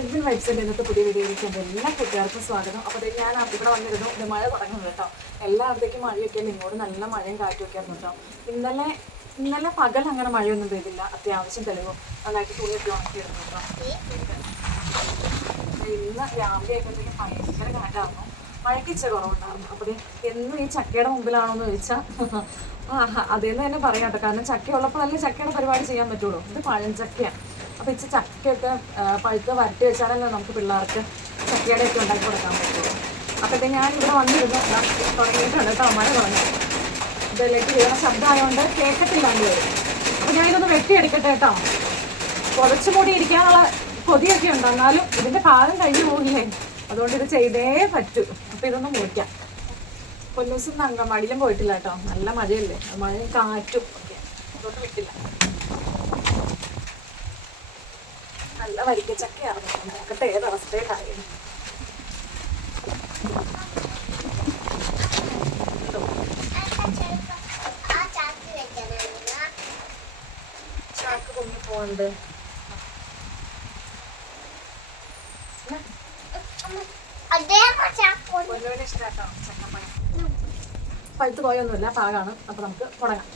Elwyn വൈബ്സിന്റെ ഇന്നത്തെ പുതിയ വീഡിയോയിലേക്ക്? എന്റെ എല്ലാ കൂട്ടുകാർക്കും സ്വാഗതം. അപ്പോൾ ഞാൻ ഇവിടെ വന്നിരുന്നു. ഇത് മഴ തുടങ്ങുന്നു കേട്ടോ. എല്ലായിടത്തേക്കും മഴയൊക്കെ ഇങ്ങോട്ട് നല്ല മഴയും കാറ്റുമൊക്കെ ആയിരുന്നു കേട്ടോ. ഇന്നലെ ഇന്നലെ പകൽ അങ്ങനെ മഴയൊന്നും പെയ്തില്ല. അത്യാവശ്യം തെളിവും. നന്നായിട്ട് തുണിയൊക്കെ ഉണക്കിയിരുന്നു കേട്ടോ. ഇന്ന് രാവിലെ ആയപ്പോഴത്തേക്കും ഭയങ്കര കാറ്റായിരുന്നു. മഴയ്ക്ക് ഇച്ചിരി കുറവുണ്ടായിരുന്നു. അപ്പോൾ എന്നും ഈ ചക്കയുടെ മുമ്പിലാണോ എന്ന് ചോദിച്ചാൽ അതേന്ന് തന്നെ പറയാം കേട്ടോ. കാരണം ചക്കയുള്ളപ്പോൾ നല്ല ചക്കയുടെ പരിപാടി ചെയ്യാൻ പറ്റുള്ളൂ. ഇത് പഴഞ്ചക്കയാണ് അപ്പോൾ ഇച്ചിരി ചക്കയൊക്കെ പഴുത്ത് വരട്ടി വെച്ചാലല്ലേ നമുക്ക് പിള്ളേർക്ക് ചക്കയുടെ ഒക്കെ ഉണ്ടാക്കി കൊടുക്കാൻ പറ്റുള്ളൂ. അപ്പോൾ ഞാൻ ഇവിടെ വന്നിരുന്നു തുടങ്ങിയിട്ടുണ്ട് കേട്ടോ മഴ തുടങ്ങി ഇതിലേക്ക് വീണ ശബ്ദമായതുകൊണ്ട് കേൾക്കത്തില്ലാണ്ട് വരും അപ്പോൾ ഞാൻ ഇതൊന്ന് വെട്ടിയെടുക്കട്ടെ കേട്ടോ. പുതച്ചു മൂടി ഇരിക്കാനുള്ള കൊതിയൊക്കെ ഉണ്ട്. എന്നാലും ഇതിന്റെ കാലം കഴിഞ്ഞു പോകില്ലേ? അതുകൊണ്ട് ഇത് ചെയ്തേ പറ്റൂ. അപ്പൊ ഇതൊന്ന് മുറിക്കാം. കൊല്ലൂസം അങ്കമാടിയിലും പോയിട്ടില്ല കേട്ടോ. നല്ല മഴയല്ലേ? മഴയും കാറ്റും ഒക്കെ. അതുകൊണ്ട് വിട്ടില്ല നല്ല വരിക്കച്ചക്കയാണ് നോക്കട്ടെ ഏത് ചാക്ക് പോകണ്ട് ചക്കപ്പഴം. പഴുത്ത് പോയൊന്നുമില്ല പാകാണ്. അപ്പൊ നമുക്ക് തുടങ്ങാം.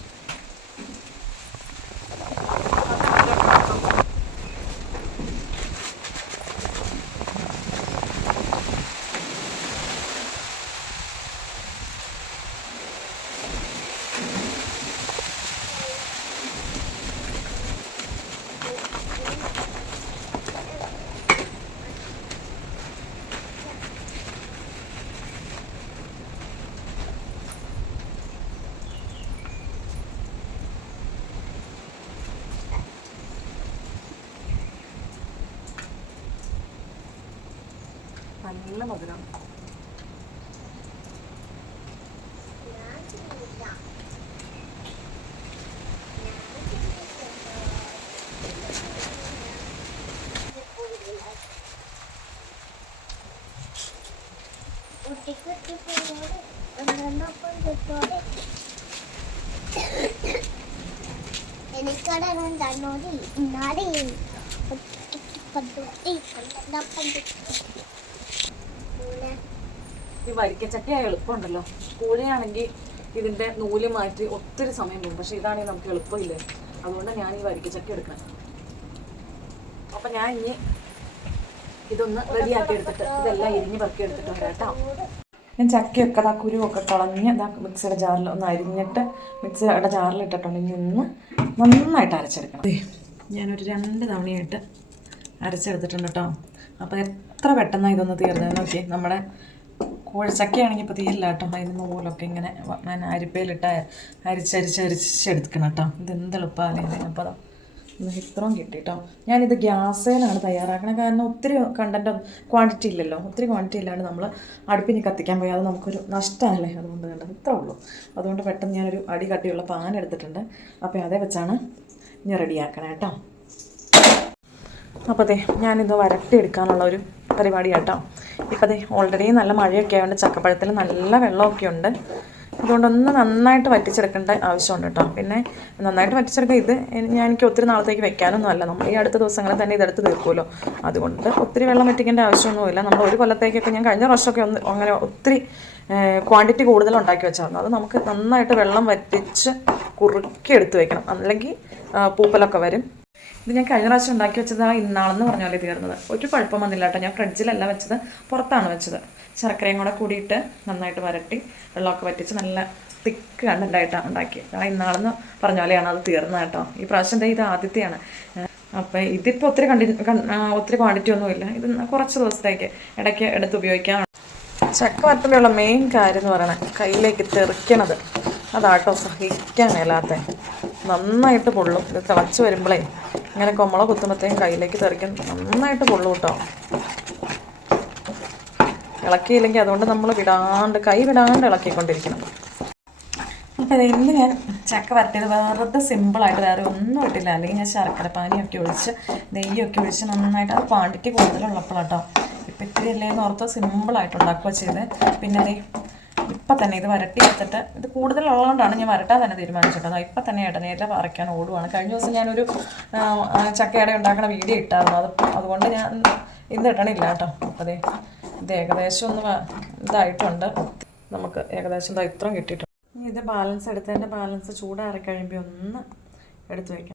നല്ല മധുരം. എനിക്കടണം തന്നോടി. ഇന്നാടി പന്ത്രണ്ടാം പന്ത്രണ്ട് ഈ വരിക്കച്ചക്ക എളുപ്പമുണ്ടല്ലോ. കൂഴയാണെങ്കിൽ ഇതിന്റെ നൂൽ മാറ്റി ഒത്തിരി സമയം പോകും. പക്ഷെ ഇതാണെങ്കിൽ നമുക്ക് എളുപ്പമില്ല? അതുകൊണ്ട് ഞാൻ ഈ വരിക്കച്ചക്ക എടുക്കണം. അപ്പം ഞാൻ ഇനി ഇതൊന്ന് റെഡിയാക്കി എടുത്തിട്ട് ഇതെല്ലാം ഇരിഞ്ഞ് പെറുക്കി എടുത്തിട്ട് വരാം കേട്ടോ. ഞാൻ ചക്കയൊക്കെ ഇതാ കുരുവൊക്കെ കളഞ്ഞ് ഇതാ മിക്സിയുടെ ജാറിൽ ഒന്ന് അരിഞ്ഞിട്ട് മിക്സിയുടെ ജാറിൽ ഇട്ടിട്ടുണ്ട്. ഇനി ഒന്ന് നന്നായിട്ട് അരച്ചെടുക്കണം. ഞാനൊരു രണ്ട് തവണയായിട്ട് അരച്ചെടുത്തിട്ടുണ്ട് കേട്ടോ. അപ്പോൾ എത്ര പെട്ടെന്നാണ് ഇതൊന്ന് തീർന്നത് നോക്കിയേ. നമ്മുടെ കോഴിച്ചക്കയാണെങ്കിൽ ഇപ്പോൾ തീരില്ല കേട്ടോ. അതിന് നൂലൊക്കെ ഇങ്ങനെ ഞാൻ അരിപ്പയിലിട്ട് അരിച്ചരിച്ച് അരിച്ചെടുക്കണം കേട്ടോ. ഇത് എന്ത് എളുപ്പമല്ലേ അപ്പോൾ ഇത്രയും കിട്ടി കേട്ടോ. ഞാനിത് ഗ്യാസേലാണ് തയ്യാറാക്കണത് കാരണം ഒത്തിരി കണ്ടന്റ് ക്വാണ്ടിറ്റി ഇല്ലല്ലോ. ഒത്തിരി ക്വാണ്ടിറ്റി ഇല്ലാണ്ട് നമ്മൾ അടുപ്പിന് കത്തിക്കാൻ പോയി അത് നമുക്കൊരു നഷ്ടമല്ലേ അതുകൊണ്ട് കണ്ടത് ഇത്രേ ഉള്ളൂ. അതുകൊണ്ട് പെട്ടെന്ന് ഞാനൊരു അടി കട്ടിയുള്ള പാൻ എടുത്തിട്ടുണ്ട്. അപ്പോൾ അതേ വെച്ചാണ് ഇനി റെഡിയാക്കണേ കേട്ടോ. അപ്പോൾ അതെ ഞാനിത് വരട്ടിയെടുക്കാനുള്ള ഒരു പരിപാടി കേട്ടോ ഇപ്പം ഓൾറെഡി നല്ല മഴയൊക്കെ ആയതുകൊണ്ട് ചക്കപ്പഴത്തിൽ നല്ല വെള്ളമൊക്കെ ഉണ്ട് അതുകൊണ്ടൊന്ന് നന്നായിട്ട് വറ്റിച്ചെടുക്കേണ്ട ആവശ്യമുണ്ട് കേട്ടോ പിന്നെ നന്നായിട്ട് വറ്റിച്ചെടുക്കുക ഇത് ഞാൻ എനിക്ക് ഒത്തിരി നാളത്തേക്ക് വെക്കാനൊന്നും അല്ല നമ്മൾ ഈ അടുത്ത ദിവസങ്ങളിൽ തന്നെ ഇതെടുത്ത് തീർക്കുമല്ലോ അതുകൊണ്ട് ഒത്തിരി വെള്ളം വറ്റിക്കേണ്ട ആവശ്യമൊന്നുമില്ല. നമ്മൾ ഒരു കൊല്ലത്തേക്കൊക്കെ ഞാൻ കഴിഞ്ഞ വർഷമൊക്കെ ഒന്ന് അങ്ങനെ ഒത്തിരി ക്വാണ്ടിറ്റി കൂടുതൽ ഉണ്ടാക്കി വെച്ചായിരുന്നു. അത് നമുക്ക് നന്നായിട്ട് വെള്ളം വറ്റിച്ച് കുറുക്കി എടുത്ത് വെക്കണം. അല്ലെങ്കിൽ പൂപ്പലൊക്കെ വരും. ഇത് ഞാൻ കഴിഞ്ഞ പ്രാവശ്യം ഉണ്ടാക്കി വെച്ചത് ആ ഇന്നാളെന്ന് പറഞ്ഞ പോലെ തീർന്നത്. ഒരു കുഴപ്പം വന്നില്ല കേട്ടോ. ഞാൻ ഫ്രിഡ്ജിലല്ല വെച്ചത് പുറത്താണ് വെച്ചത്. ശർക്കരയും കൂടെ കൂടിയിട്ട് നന്നായിട്ട് വരട്ടി വെള്ളമൊക്കെ വറ്റിച്ച് നല്ല തിക്ക് കണ്ടന്റായിട്ടാണ് ഉണ്ടാക്കിയത് ആ ഇന്നാളെന്ന് പറഞ്ഞ പോലെയാണ് അത് തീർന്നത് കേട്ടോ. ഈ പ്രാവശ്യം ഇത് ആദ്യത്തെയാണ്. അപ്പോൾ ഇതിപ്പോൾ ഒത്തിരി കണ്ടി ഒത്തിരി ക്വാണ്ടിറ്റി ഒന്നുമില്ല ഇത് കുറച്ച് ദിവസത്തേക്ക് ഇടയ്ക്ക് എടുത്ത് ഉപയോഗിക്കാൻ ചക്ക വരട്ടുമ്പോഴുള്ള മെയിൻ കാര്യം എന്ന് പറയുന്നത് കയ്യിലേക്ക് തെറിക്കണത്. അതാട്ടോ സഹിക്കാൻ മേലാത്ത. നന്നായിട്ട് പൊള്ളും. ഇത് തിളച്ച് വരുമ്പോഴേ ഇങ്ങനെ കൊമ്മള കുത്തുമ്പോഴത്തേക്കും കയ്യിലേക്ക് തെറിക്കും. നന്നായിട്ട് പൊള്ളും കേട്ടോ. ഇളക്കിയില്ലെങ്കിൽ അതുകൊണ്ട് നമ്മൾ വിടാണ്ട് കൈ വിടാണ്ട് ഇളക്കിക്കൊണ്ടിരിക്കണം. അപ്പോൾ ഇന്ന് ഞാൻ ചക്ക വരട്ടിയത് വെറുതെ സിമ്പിളായിട്ട് വേറെ ഒന്നും ഇട്ടില്ല. അല്ലെങ്കിൽ ഞാൻ ശർക്കര പാനിയൊക്കെ ഒഴിച്ച് നെയ്യൊക്കെ ഒഴിച്ച് നന്നായിട്ട് അത് ക്വാണ്ടിറ്റി കൂടുതലുള്ളപ്പോഴാട്ടോ ഇപ്പം ഇത്തിരി അല്ലേന്ന് ഓർത്ത് സിമ്പിളായിട്ട് ഉണ്ടാക്കുക ചെയ്ത്. പിന്നെ ഇപ്പം തന്നെ ഇത് വരട്ടി എടുത്തിട്ട് ഇത് കൂടുതലുള്ളതുകൊണ്ടാണ് ഞാൻ വരട്ടാൻ തന്നെ തീരുമാനിച്ചിട്ടത് ഇപ്പം തന്നെ ഇടനേരെ വരയ്ക്കാൻ ഓടുവാണ്. കഴിഞ്ഞ ദിവസം ഞാനൊരു ചക്കയുടെ ഉണ്ടാക്കുന്ന വീഡിയോ ഇട്ടായിരുന്നു. അത് അതുകൊണ്ട് ഞാൻ ഇന്ന് ഇടണില്ല കേട്ടോ. അതേ ഇത് ഏകദേശം ഒന്ന് ഇതായിട്ടുണ്ട്. നമുക്ക് ഏകദേശം ഇതാ ഇത്രയും കിട്ടിയിട്ടുണ്ട്. ഇത് ബാലൻസ് എടുത്തതിന്റെ ബാലൻസ് ചൂടാറി കഴിയുമ്പോൾ ഒന്ന് എടുത്തു വയ്ക്കാം